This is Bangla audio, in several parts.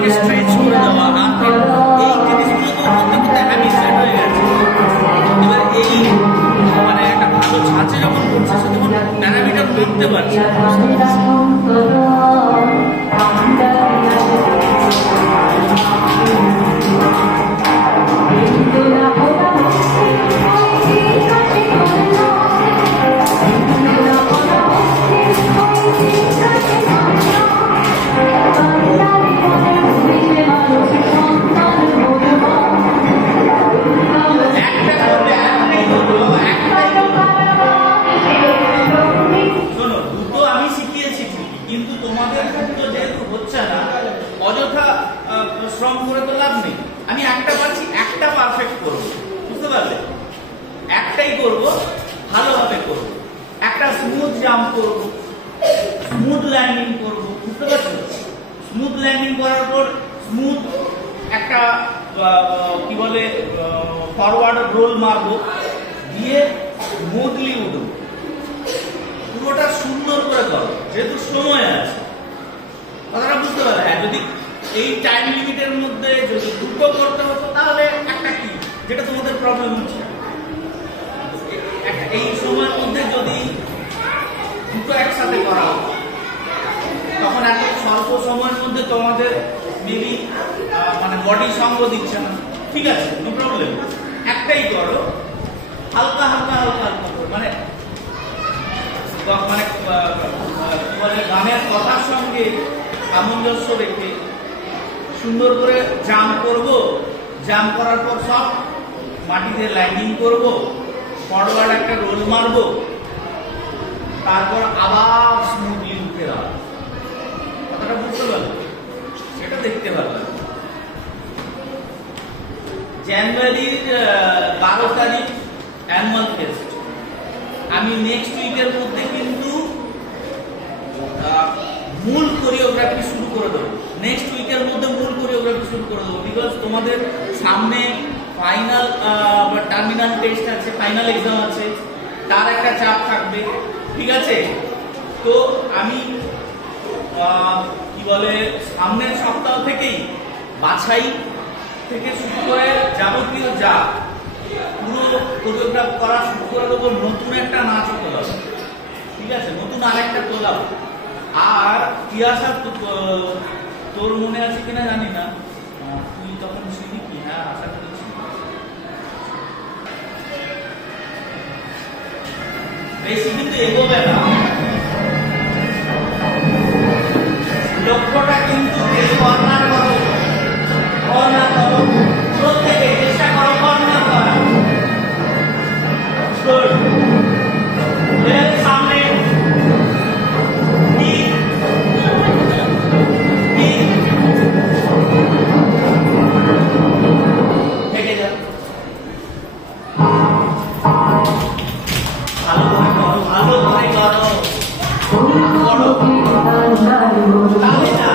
আর্মকে স্ট্রেচ করে দেওয়া, এই জিনিসগুলো তো করতে করতে হ্যাবিচুয়েট হয়ে গেছে। এবার এই মানে একটা ভালো ছাঁচে যখন করছে সে তখন প্যারামিটার করতে পারছে। একটাই করব, ভালোভাবে করব, একটা স্মুথ জাম্প করব, স্মুথ ল্যান্ডিং করব, বুঝতে পারছো? স্মুথ ল্যান্ডিং করার পর স্মুথ একটা কি বলে ফরওয়ার্ড রোল মারবো, দিয়ে স্মুথলি উঠবো। পুরোটা সুন্দর করে করো, যেহেতু সময় আছে। কথাটা বুঝতে পারলে? হ্যাঁ, যদি এই টাইম লিমিটের মধ্যে যদি দুটো করতে হতো তাহলে একটা কি, যেটা তোমাদের প্রবলেম হচ্ছে, এই সময়ের মধ্যে যদি দুটো একসাথে করা হতো তখন এত স্বল্প সময়ের মধ্যে তোমাদের মেবি মানে বডি সঙ্গ দিচ্ছে না। ঠিক আছে, নো প্রবলেম, একটাই করো, হালকা হালকা হালকা হালকা মানে মানে বলে গানের কথার সঙ্গে সামঞ্জস্য রেখে সুন্দর করে জাম্প করব, জাম্প করার পর সব মাটিতে ল্যান্ডিং করব, ফরওয়ার্ড একটা রোল মারবো, তারপর আবার স্মুথলি উঠে দেওয়া। কথাটা বুঝতে পারলো? সেটা দেখতে পারলাম। জানুয়ারির 12 তারিখ অ্যানুয়াল ফেস্ট। আমি নেক্সট উইকের মধ্যে কিন্তু মূল কোরিওগ্রাফি শুরু করে দেবো। নেক্সট উইকের মধ্যে মূল কোরিওগ্রাফি শুরু করে দেবো, বিকজ তোমাদের সামনে ফাইনাল বা টার্মিনাল টেস্ট আছে, ফাইনাল এক্সাম আছে, তার একটা চাপ থাকবে। ঠিক আছে, তো আমি কি বলে সামনের সপ্তাহ থেকেই বাছাই থেকে শুরু করে যাবতীয় যা পুরো কোরিওগ্রাফ করা শুরু করে দেবো। নতুন একটা নাচও তোলাবো, ঠিক আছে, নতুন আরেকটা তোলাবো। আর তিয়াসা, তোর মনে আছে কিনা জানি না, তুই তখন ছিলি কি? হ্যাঁ, আশা করেছি। বেশি কিন্তু এগোবে না, লক্ষ্যটা কিন্তু কর্নার করো, কর্নার করো, প্রত্যেকে চেষ্টা করো কর্নার করা। সামনে থেকে যাও, ভালো করে করো, ভালো করে করো, তাহলে না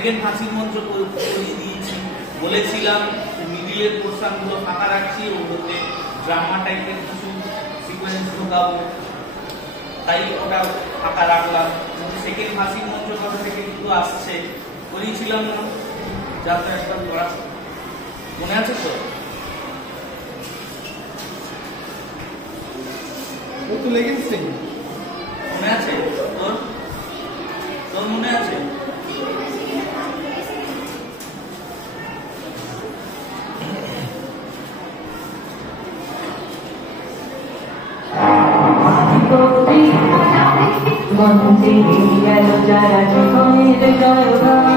সেকেন্ড হাসির মঞ্চ করিয়ে দিয়েছি, বলেছিলাম মিডিলের পোর্শন গুলো ফাঁকা রাখছি, ওর মধ্যে ড্রামা টাইপের কিছু সিকোয়েন্স ঢোকাবো, তাই ওটা ফাঁকা রাখলাম। সেকেন্ড হাসির মঞ্চ কথা থেকে কিন্তু আসছে, করিয়েছিলাম না, যাতে একবার করা মনে আছে তো? মনে আছে তোর? তোর মনে আছে? মন দিয়ে গেল যারা জীবনের জয়গান